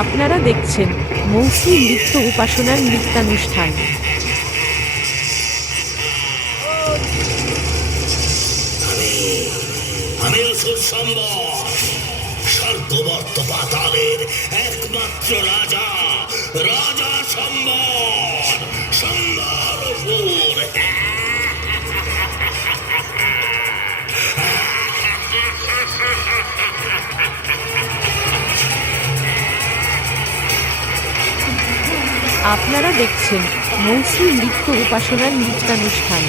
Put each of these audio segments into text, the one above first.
আপনারা দেখছেন মৌসুমী নৃত্য উপাসনার নৃত্যানুষ্ঠান। আমি অসুর সম্বর, স্বর্গবর্ত পাতালের একমাত্র রাজা, রাজা সম্বর, সম্বর অসুর। আপনারা দেখছেন মৌসুমী নৃত্য উপাসনার নৃত্যানুষ্ঠান।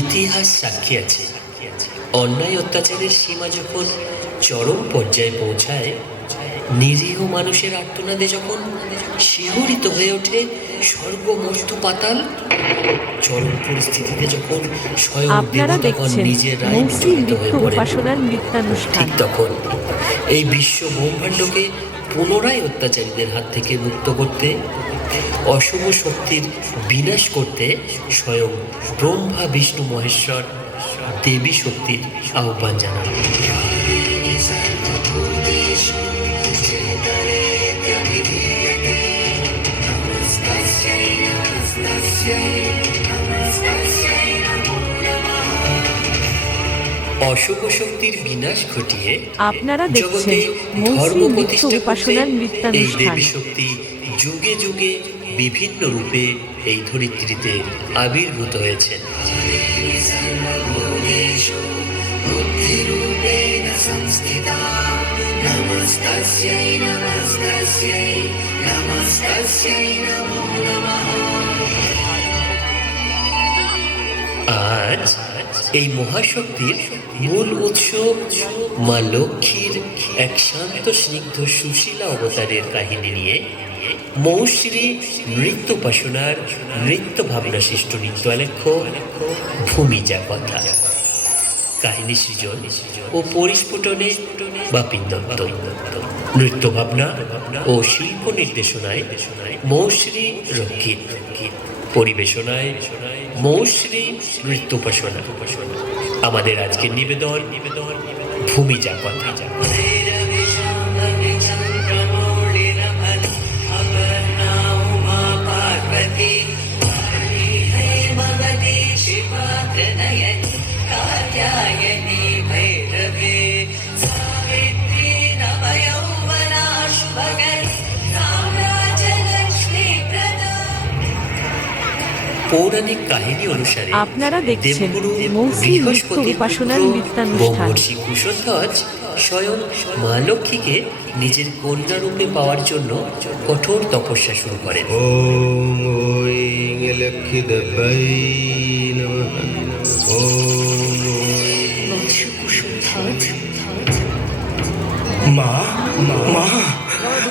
ইতিহাস সাক্ষী আছে, অন্যায় অত্যাচারের সীমা যখন চরম পর্যায়ে পৌঁছায়, নিরীহ মানুষের আর্তনাদে যখন শিহরিত হয়ে ওঠে স্বর্গ মর্ত্য পাতাল, চরম পরিস্থিতিতে যখন স্বয়ং আপনারা দেবতাগণ দেখছেন নিজের রায় মৌসুমী বিচলিত হয়ে নৃত্য পড়েন, উপাসনার নৃত্যানুষ্ঠান। ঠিক তখন এই বিশ্ব ব্রহ্মাণ্ডকে পুনরায় অত্যাচারীদের হাত থেকে মুক্ত করতে, অশুভ শক্তির বিনাশ করতে স্বয়ং ব্রহ্মা বিষ্ণু মহেশ্বর দেবী শক্তির আহ্বান জানান। অশুভ শক্তির বিনাশ ঘটিয়ে আপনারা জগতে দেখছেন ধর্ম মৌসুমী নৃত্য প্রতিষ্ঠা করতে উপাসনার এই নৃত্যানুষ্ঠান। দেবী শক্তি যুগে যুগে বিভিন্ন রূপে এই ধরিত্রীতে আবির্ভূত হয়েছেন। আজ এই মহাশক্তির মূল উৎস মা লক্ষ্মীর এক শান্ত স্নিগ্ধ সুশীলা অবতারের কাহিনী নিয়ে মৌশ্রী নৃত্যোপাসনার নৃত্য ভাবনা সৃষ্ট নৃত্য আলেখ্য ভূমিজা কথা। কাহিনী সৃজন ও পরিস্ফুটনে বাপিন দত্ত, নৃত্য ভাবনা ও শিল্প নির্দেশনায় মৌশ্রী রক্ষিত, পরিবেশনায় মৌশ্রী নৃত্যোপাসনা। আমাদের আজকের নিবেদন ভূমিজা কথা। পৌরাণিক কাহিনী অনুসারে আপনারা দেখছেন দেবগুরু মৌসুমী নৃত্য বৃহস্পতির উপাসনার পুত্র নৃত্যানুষ্ঠান। ব্রহ্মর্ষি কুশধ্বজ স্বয়ং মা লক্ষ্মীকে নিজের কন্যা রূপে পাওয়ার জন্য কঠোর তপস্যা শুরু করেন। ওম ঐং লক্ষ্মীদেবাই নমঃ। ওম মা মা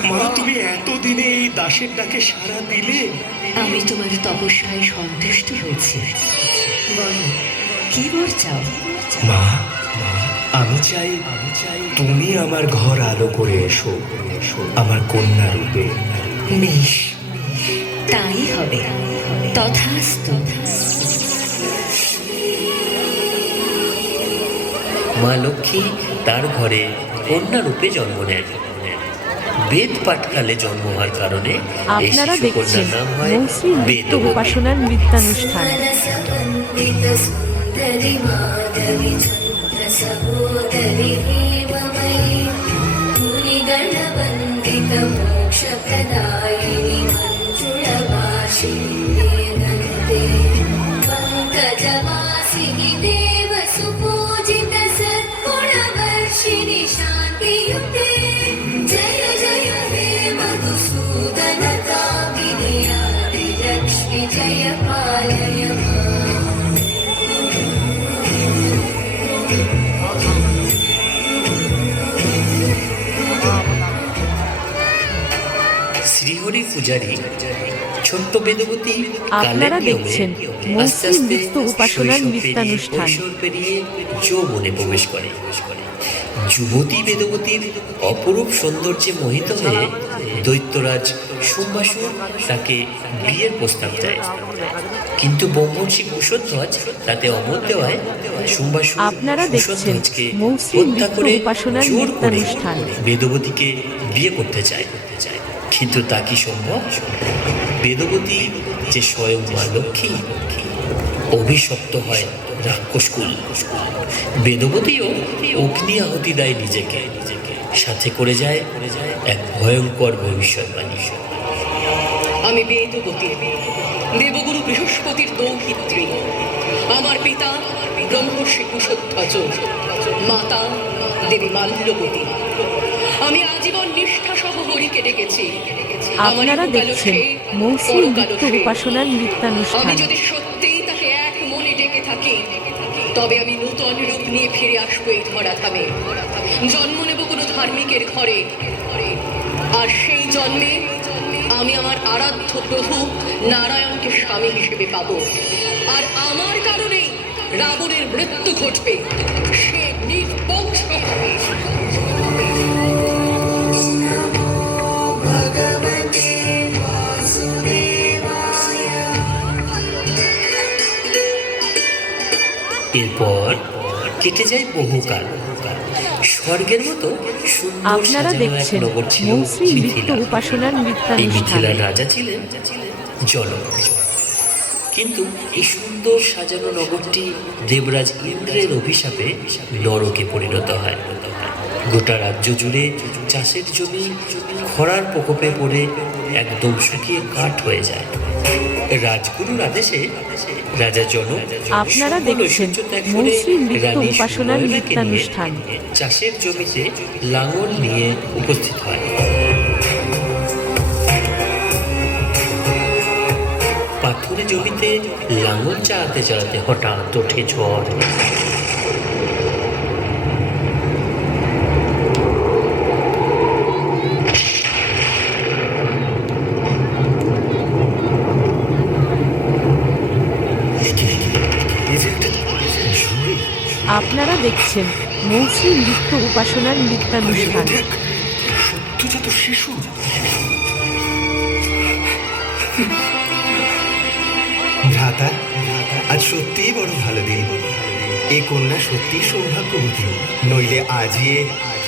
মা, তুমি এতদিনে এই দাসের ডাকে সাড়া দিলে? আমি তোমার তপস্যায় সন্তুষ্ট হয়েছি। বলো, কি বর চাও? মা, আমি চাই তুমি আমার ঘর আলো করে এসো, আমার কন্যা রূপে। বেশ, তাই হবে। তথাস্তু। মা লক্ষ্মী তার ঘরে কন্যা রূপে জন্ম নেন। বেদ পাঠকালে জন্ম হওয়ার কারণে এই আপনারা শিশু দেখছেন কন্যার নাম হয় মৌসুমী নৃত্য বেদবতী। উপাসনার নৃত্যানুষ্ঠান। শ্রীহরি পূজারী ছোট্ট বেদবতী আপনারা কালের নিয়মে দেখছেন আস্তে মৌসুমী আস্তে নৃত্য উপাসনার শৈশব নৃত্যানুষ্ঠান। পেরিয়ে কৈশোর পেরিয়ে যৌবনে প্রবেশ করে। যুবতী বেদবতীর অপরূপ সৌন্দর্যে মোহিত হয়ে দৈত্যরাজ শুম্বাসুর তাকে বিয়ের প্রস্তাব দেয়, কিন্তু ব্রহ্মর্ষি কুশধ্বজ তাতে অমত দেওয়ায় শুম্বাসুর আপনারা দেখছেন কুশধ্বজকে মৌসুমী হত্যা নৃত্য করে উপাসনার জোর করে নৃত্যানুষ্ঠান। বেদবতীকে বিয়ে করতে চায়, কিন্তু তা কি সম্ভব? বেদবতী যে স্বয়ং মা লক্ষ্মী, অভিশপ্ত হয় রাক্ষসকুল। বেদবতীও অগ্নি আহুতি দেয় নিজেকে, সাথে করে যায় এক ভয়ঙ্কর ভবিষ্যৎবাণী। আমি বেদবতী, দেবগুরু বৃহস্পতির দৌহিত্রী। আমার পিতা ব্রহ্মর্ষি কুশধ্বজ, মাতা দেবী মাল্যবতী। আমি আজীবন নিষ্ঠা সহ হরিকে ডেকেছি। আপনারা দেখছেন মৌসুমী নৃত্য উপাসনার আমি নৃত্যানুষ্ঠান। যদি সত্যিই তাকে এক মনে ডেকে থাকি, তবে আমি নূতন রূপ নিয়ে ফিরে আসবো এই ধরাধামে। জন্ম নেব কোনো ধার্মিকের ঘরে, আর সেই জন্মে আমি আমার আরাধ্য প্রভু নারায়ণকে স্বামী হিসেবে পাবো। আর আমার কারণেই রাবণের মৃত্যু ঘটবে, সে নির্বংশ হবে। এরপর কেটে যায় বহুকাল। স্বর্গের মতো সুন্দর আপনারা সাজানো এক দেখছেন নগর ছিল মৌসুমী নৃত্য মিথিলা। উপাসনার এই নৃত্যানুষ্ঠান। মিথিলার রাজা ছিলেন জনক। কিন্তু এই সুন্দর সাজানো নগরটি দেবরাজ ইন্দ্রের অভিশাপে নরকে পরিণত হয়। গোটা রাজ্য জুড়ে চাষের জমি খরার প্রকোপে পড়ে একদম শুকিয়ে কাঠ হয়ে যায়। রাজগুরুর আদেশে রাজা জনক আপনারা সকল দেখছেন ঐশ্বর্য ত্যাগ করে মৌসুমী নৃত্য রানী উপাসনার সুনয়নাকে নিয়ে নৃত্যানুষ্ঠান। চাষের জমিতে লাঙল নিয়ে উপস্থিত হয়। পাথুরে জমিতে লাঙল চালাতে চালাতে হঠাৎ ওঠে ঝড়। আপনারা দেখছেন মৌসুমী নৃত্য উপাসনার নৃত্যানুষ্ঠান। সত্যজাত শিশু। ভ্রাতা, আজ সত্যিই বড় ভালো দিন। এই কন্যা সত্যি সৌভাগ্যবতী, নইলে আজই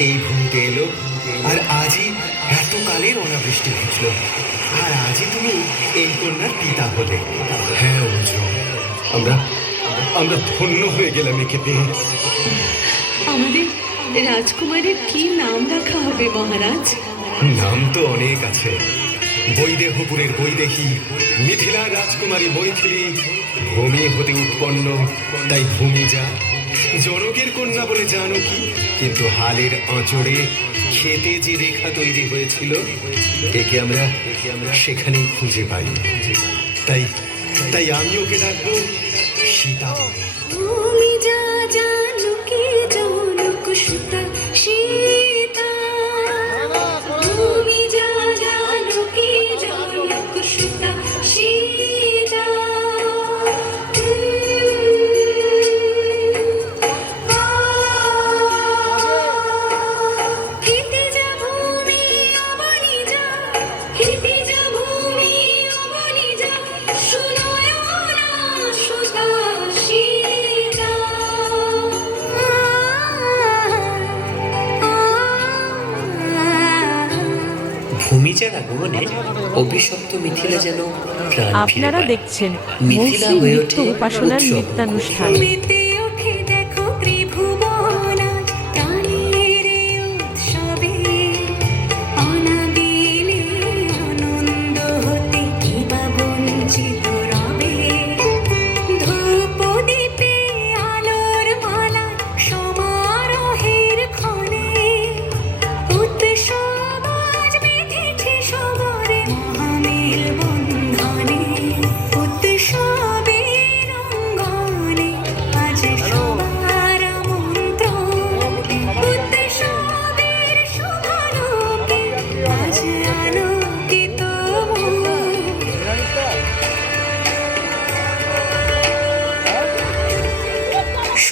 এই ভূমিতে এলো, আর আজই এত কালের অনাবৃষ্টি ঘটল, আর আজই তুমি এই কন্যার পিতা হলে। হ্যাঁ অর্জুন, আমরা ধন্য হয়ে গেলাম একে পেয়ে। আমাদের রাজকুমারীর কি নাম রাখা হবে মহারাজ? নাম তো অনেক আছে। বৈদেহপুরের বৈদেহী, মিথিলার রাজকুমারী মৈথিলী, ভূমি হতে উৎপন্ন তাই ভূমিজা। জনকের কন্যা বলে জানকী, কিন্তু হালের আঁচড়ে খেতে যে রেখা তৈরি হয়েছিল, একে আমরা সেখানেই খুঁজে পাই। তাই আমি ওকে ডাকবো সীতা। তুমি যা জানো কি জনক সুতা সীতা, তুমি যা জানো কি জনক সুতা সীতা। হেঁটে যা ভূমি অবনি যা, হেঁটে যা ভূমি অবনি যা, শুনোয় না সুতা সীতা। ভূমিজার আগমনে অভিশপ্ত মিথিলা যেন প্রাণ ফিরে আপনারা পায়। দেখছেন মিথিলা মৌসুমী হয়ে নৃত্য ওঠে উপাসনার উৎসব। নৃত্যানুষ্ঠান। মেতে ওঠে দেখো ত্রিভুবন প্রাণীর উৎসবে, অনাবিলে আনন্দ হতে কিবা বঞ্চিত রবে। ধূপ দীপে আলোর মালা সমারোহের ক্ষণে, উৎসব আজ বেঁধেছে সবরে মহামেল বন্ধনে। উৎসবের অঙ্গনে আজ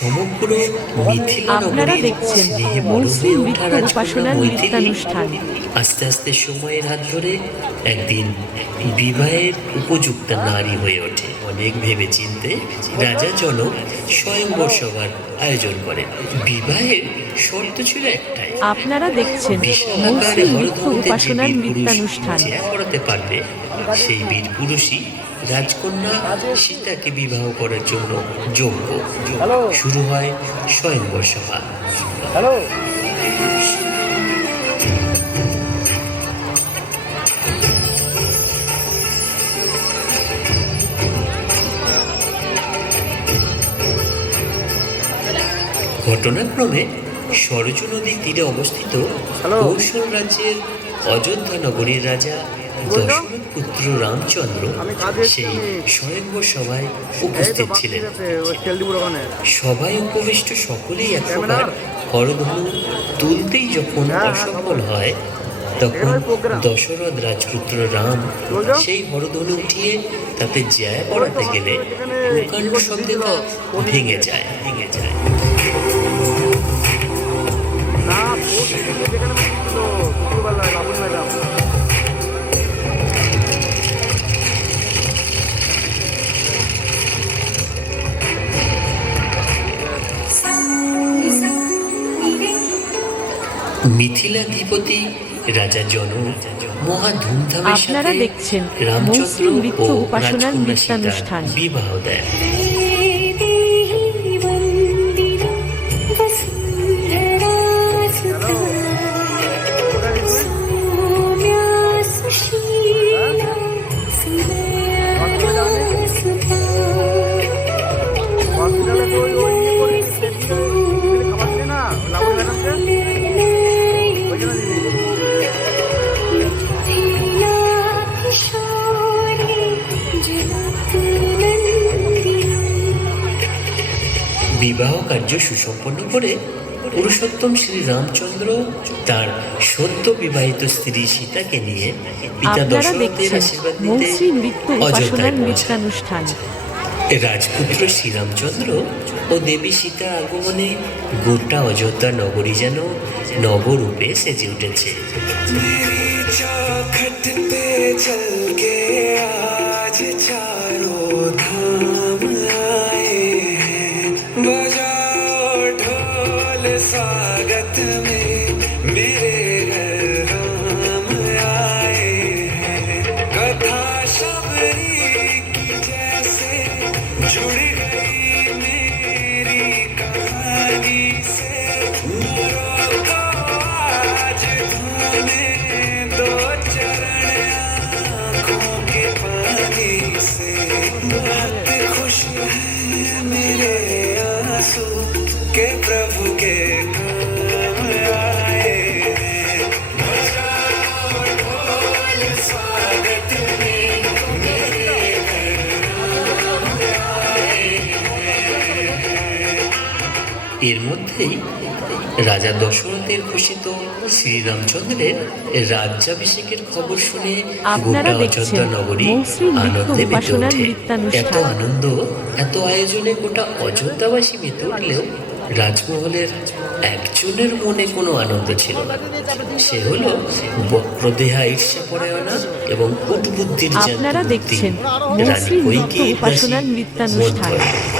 সমগ্র মিথিলা আপনারা নগরীর দেখছেন স্নেহে বড় মৌসুমী হয়ে ওঠা নৃত্য রাজকন্যা উপাসনার মৈথিলী নৃত্যানুষ্ঠান। আস্তে আস্তে সময়ের হাত ধরে একদিন বিবাহের উপযুক্ত নারী হয়ে ওঠে। অনেক ভেবে চিনতে রাজা জনক স্বয়ংবর সভার আয়োজন করেন। বিবাহের শর্ত ছিল একটাই, আপনারা দেখছেন বিশালাকার মৌসুমী নৃত্য হরধনুতে যে উপাসনার বীর পুরুষ নৃত্যানুষ্ঠান। জয় করাতে পারবে, সেই বীর পুরুষই রাজকন্যা সীতাকে বিবাহ করার জন্য যোগ্য। শুরু হয় স্বয়ংবর সভা। ঘটনাক্রমে সরজু নদীর তীরে অবস্থিত কৌশল রাজ্যের অযোধ্যা নগরীর রাজা দশরথ পুত্র রামচন্দ্র সেই স্বয়ংবর সভায় উপস্থিত ছিলেন। সভায় উপবিষ্ট সকলেই এক প্রকার হরধনু তুলতেই যখন অসফল হয়, তখন দশরথ রাজপুত্র রাম সেই হরধনু উঠিয়ে তাতে জয় পড়াতে গেলে প্রকাণ্ড শব্দে তা ভেঙে যায়। মিথিলাধিপতি রাজা জনক মহা ধুমধামের আপনারা সাথে দেখছেন রামচন্দ্র মৌসুমী নৃত্য ও উপাসনার রাজকন্যা সীতার নৃত্যানুষ্ঠান। বিবাহ দেন। देहि वन्दिनं वसुन्धरा सुता सौम्या सुशीला सुदया सुधा বিবাহ কার্য সুসম্পন্ন করে পুরুষোত্তম শ্রী রামচন্দ্র তার সদ্য বিবাহিত স্ত্রী সীতাকে নিয়ে পিতা আপনারা দশরথের দেখছেন আশীর্বাদ নিতে মৌসুমী নৃত্য অযোধ্যায় উপাসনার পৌঁছান। নৃত্যানুষ্ঠান। রাজপুত্র শ্রীরামচন্দ্র ও দেবী সীতার আগমনে গোটা অযোধ্যা নগরী যেন নবরূপে সেজে উঠেছে। चौखट पे चल के आज चारों धाम आए हैं, बजाओ ढोल स्वागत में मेरे घर राम आए हैं। कथा शबरी की जैसे जुड़ गई मेरी कहानी से, मोरों को आज धोने दो चरण आँखों के पानी से। बहुत खुश हैं मेरे आंसू के प्रभु के काम आए हैं। बजाओ ढोल स्वागत में मेरे घर राम आए हैं। এর মধ্যেই রাজা দশরথের ঘোষিত শ্রীরামচন্দ্রের রাজ্যাভিষেকের খবর শুনে আপনারা গোটা দেখছেন অযোধ্যা নগরী মৌসুমী নৃত্য আনন্দে মেতে উপাসনার ওঠে। নৃত্যানুষ্ঠান। এত আনন্দ, এত আয়োজনে গোটা অযোধ্যাবাসী মেতে উঠলেও রাজমহলের একজনের মনে কোনো আনন্দ ছিল না। সে হলো বক্রদেহা ঈর্ষাপরায়ণা এবং কুটবুদ্ধির আপনারা জান্তমূর্তি দেখছেন রানী মৌসুমী নৃত্য কৈকেয়ীর উপাসনার দাসী নৃত্যানুষ্ঠান। মন্থরা।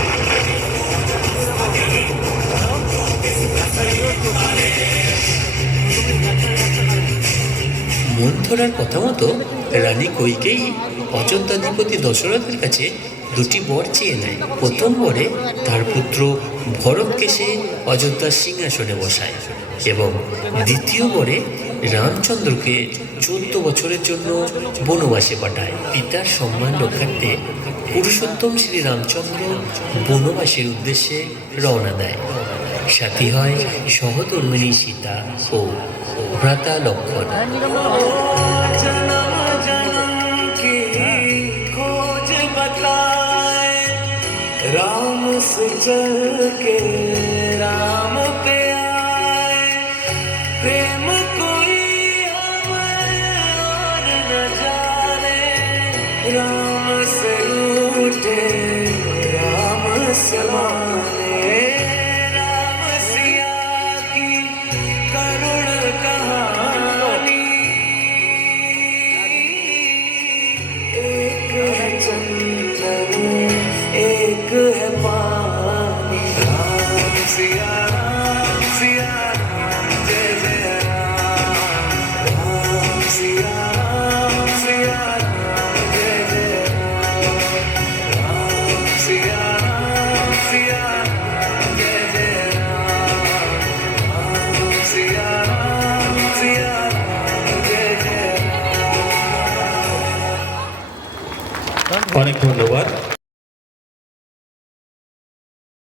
মন্থরার কথা মতো রানী কৈকেয়ী অযোধ্যাধিপতি দশরথের কাছে দুটি বর চেয়ে নেয়। প্রথম বরে তার পুত্র ভরতকে সে অযোধ্যার সিংহাসনে বসায় এবং দ্বিতীয় বরে রামচন্দ্রকে 14 বছরের জন্য বনবাসে পাঠায়। পিতার সম্মান রক্ষার্থে পুরুষোত্তম শ্রী রামচন্দ্র বনবাসের উদ্দেশ্যে রওনা দেয়। সাথী হয় সহধর্মিণী সীতা ও ভ্রাতা লক্ষ্মণ। जन्म जन्म की खोज बताए, राम से चल के राम पे आए। प्रेम कोई हमें और न जाने, राम से रूठे राम से माने। অনেক ধন্যবাদ।